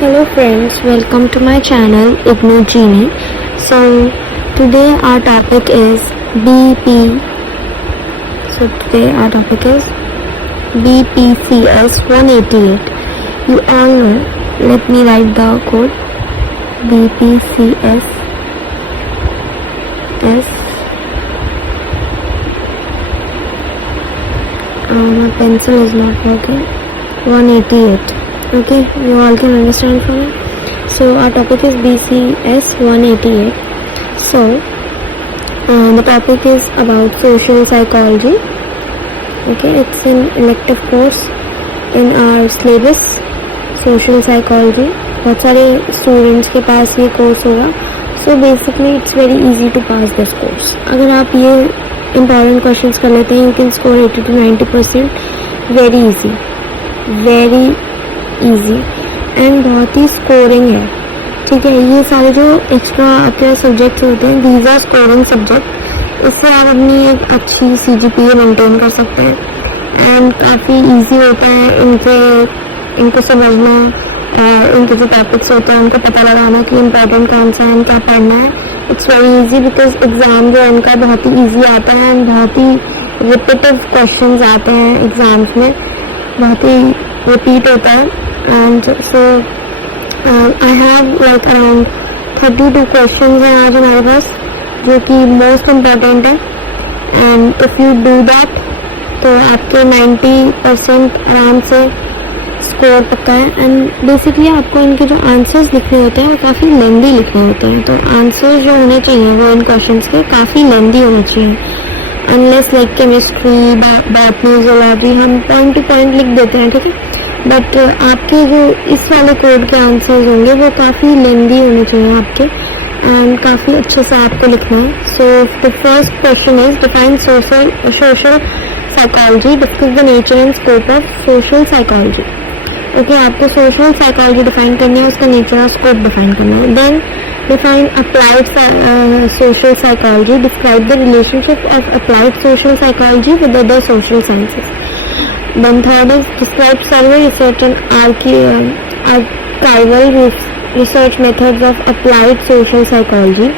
Hello friends, welcome to my channel Igno Genie. So today our topic is BP. So today our topic is BPCS 188. You all know. Let me write the code. BPCS my pencil is not working. 188. Okay, you all can understand from it. So our topic is BCS 188. So the topic is about social psychology. Okay, it's an elective course in our syllabus. Social psychology. बहुत सारे students के पास ये course होगा. So basically it's very easy to pass this course. अगर आप ये important questions कर लेते हैं, you can score 80 to 90%. Very easy and बहुत ही स्कोरिंग है. ठीक है, ये सारे जो एक्स्ट्रा आपके सब्जेक्ट्स होते हैं, दीज आर स्कोरिंग सब्जेक्ट. इससे आप अपनी एक अच्छी CGPA मेंटेन कर सकते हैं. एंड काफ़ी इजी होता है इनको समझना. इनके जो टॉपिक्स होते हैं उनको पता लगाना कि इम्पोर्टेंट कौन सा है, क्या पढ़ना है. It's very easy because exam जो है इनका बहुत ही इजी आता है एंड बहुत ही रिपीटिव क्वेश्चंस आते हैं एग्ज़ाम्स में. बहुत ही रिपीट होता है. And so I have like around 32 questions हैं आज हमारे पास, जो कि मोस्ट इम्पॉर्टेंट है. And if you do that तो आपके 90% आराम से स्कोर पक्का है. एंड बेसिकली आपको इनके जो आंसर्स लिखने होते हैं वो काफ़ी लेंदी लिखने होते हैं. तो आंसर्स जो होने चाहिए वो इन क्वेश्चंस के काफ़ी लेंदी होने चाहिए. Unless like chemistry, botany, zoology हम पॉइंट टू पॉइंट लिख देते हैं. ठीक है, बट आपके जो इस वाले कोड के आंसर्स होंगे वो काफ़ी लेंदी होने चाहिए आपके, एंड काफ़ी अच्छे से आपको लिखना है. So the first question is define social psychology. Discuss the nature and scope of social psychology. Okay, आपको सोशल साइकोलॉजी डिफाइन करनी है, उसका नेचर और स्कोप डिफाइन करना है. Then define applied social psychology. Describe the relationship of applied social psychology with other social sciences. Then third is describe survey research and archival research methods of applied social psychology.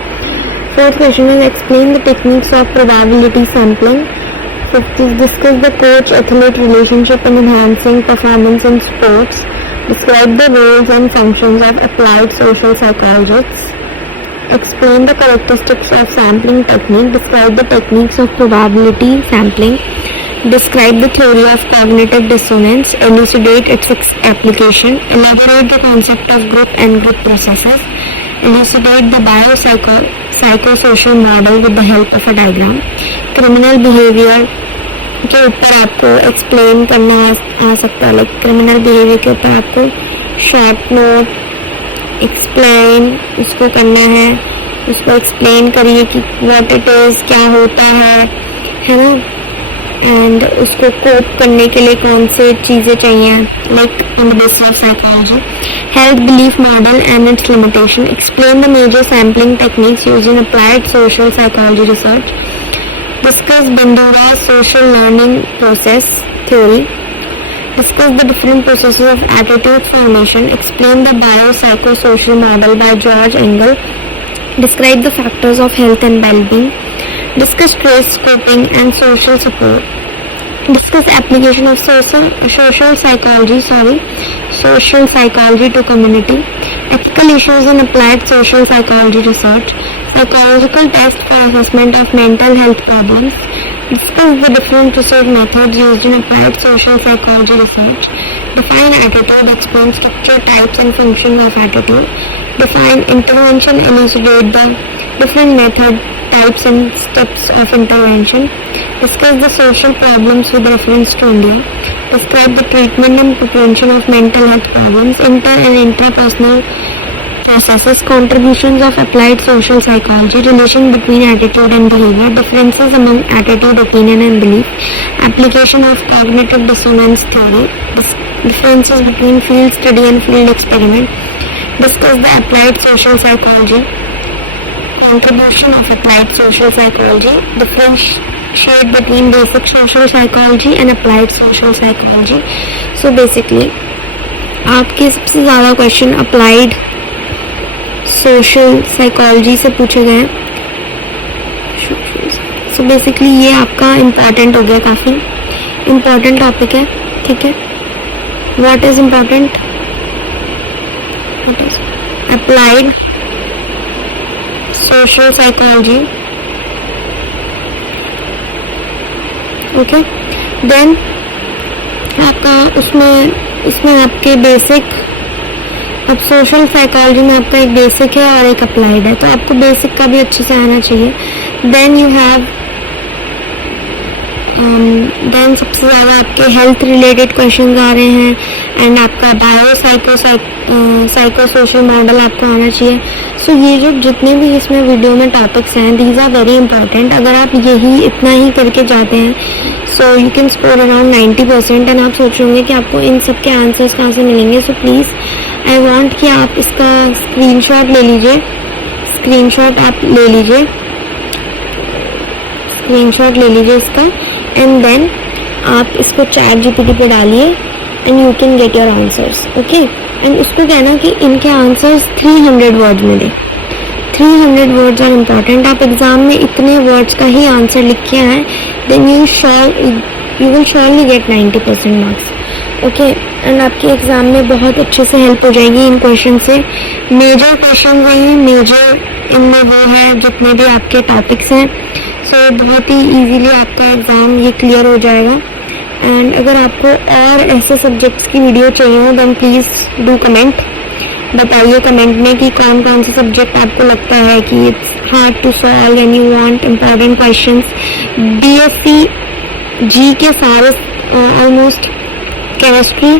Fourth question is explain the techniques of probability sampling. Fifth is discuss the coach-athlete relationship in enhancing performance in sports. Describe the roles and functions of applied social psychologists. Explain the characteristics of sampling technique. Describe the techniques of probability sampling. Describe the theory of cognitive dissonance. Elucidate its application. Elaborate the concept of group and group processes. Elucidate the psychosocial model with the help of a diagram. Criminal behavior के ऊपर आपको explain करना आ सकता है. Like criminal behaviour के ऊपर आपको short note explain उसको करना है. उसको एक्सप्लेन करिए कि व्हाट इट इज़, क्या होता है ना. एंड उसको कोप करने के लिए कौन से चीज़ें चाहिए, like on the basis of psychology. Health belief model and its limitation. Explain the major sampling techniques used in applied social psychology research. Discuss Bandura's social learning process theory. Discuss the different processes of attitude formation. Explain the biopsychosocial model by George Engel. Describe the factors of health and well-being. Discuss stress coping and social support. Discuss application of social psychology to community. Ethical issues in applied social psychology research. Psychological test for assessment of mental health problems. Discuss the different research methods used in applied social psychology research. Define attitude. Explain structure, types and functions of attitude. Define intervention. Elucidate the different method, types and steps of intervention. Discuss the social problems with reference to India. Describe the treatment and prevention of mental health problems. Inter and intrapersonal processes. Contributions of applied social psychology. Relation between attitude and behavior. Differences among attitude, opinion and belief. Application of cognitive dissonance theory. Differences between field study and field experiment. Discuss the applied social psychology. Contribution of applied social psychology. Differentiate between basic social psychology and applied social psychology. So basically आपके सबसे ज़्यादा question applied social psychology से पूछे गए। So basically ये आपका important हो गया, काफ़ी इम्पॉर्टेंट टॉपिक है, ठीक है। What is important? What is applied social psychology, okay. Then आपका उसमें आपके बेसिक, अब सोशल साइकोलॉजी में आपका एक बेसिक है और एक अप्लाइड है, तो आपको बेसिक का भी अच्छे से आना चाहिए। देन यू हैव देन सबसे ज़्यादा आपके हेल्थ रिलेटेड क्वेश्चंस आ रहे हैं, एंड आपका बायो साइको सोशल मॉडल आपको आना चाहिए। सो ये जो जितने भी इसमें वीडियो में टॉपिक्स हैं, दीज आर वेरी इंपॉर्टेंट। अगर आप यही इतना ही करके जाते हैं, so you can score around 90%। And आप सोच रहे होंगे कि आपको इन सब के आंसर्स कहाँ से मिलेंगे। सो प्लीज़ आई वांट कि आप इसका स्क्रीनशॉट ले लीजिए, स्क्रीनशॉट ले लीजिए इसका, एंड देन आप इसको ChatGPT पे डालिए and you can get your answers, okay. And उसको कहना कि इनके आंसर्स 300 वर्ड्स में दे। 300 वर्ड्स आर इम्पॉर्टेंट। आप एग्जाम में इतने वर्ड्स का ही आंसर लिख के आए, then you will surely get 90% marks, okay. And आपके एग्जाम में बहुत अच्छे से हेल्प हो जाएगी इन क्वेश्चन से। मेजर क्वेश्चन हैं, मेजर इनमें वो है जितने भी आपके टॉपिक्स हैं। सो बहुत ही इजीली आपका एग्ज़ाम ये क्लियर हो जाएगा। एंड अगर आपको और ऐसे सब्जेक्ट्स की वीडियो चाहिए हो, देन प्लीज़ डू कमेंट, बताइए कमेंट में कि कौन कौन से सब्जेक्ट आपको लगता है कि it's hard to solve and you want important questions. BSc जी के सारे ऑलमोस्ट केमिस्ट्री,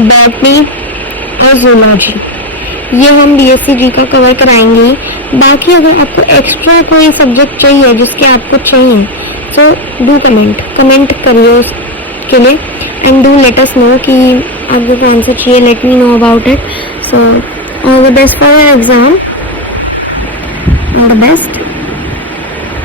बॉटनी और जूलॉजी, ये हम BSc जी का कवर कराएंगे। बाकी अगर आपको एक्स्ट्रा कोई सब्जेक्ट चाहिए जिसके आपको चाहिए, सो डू कमेंट करिए उसके लिए, and do let us know कि आपको कौन सा चाहिए। Let me know about it. So all the best for your exam, all the best.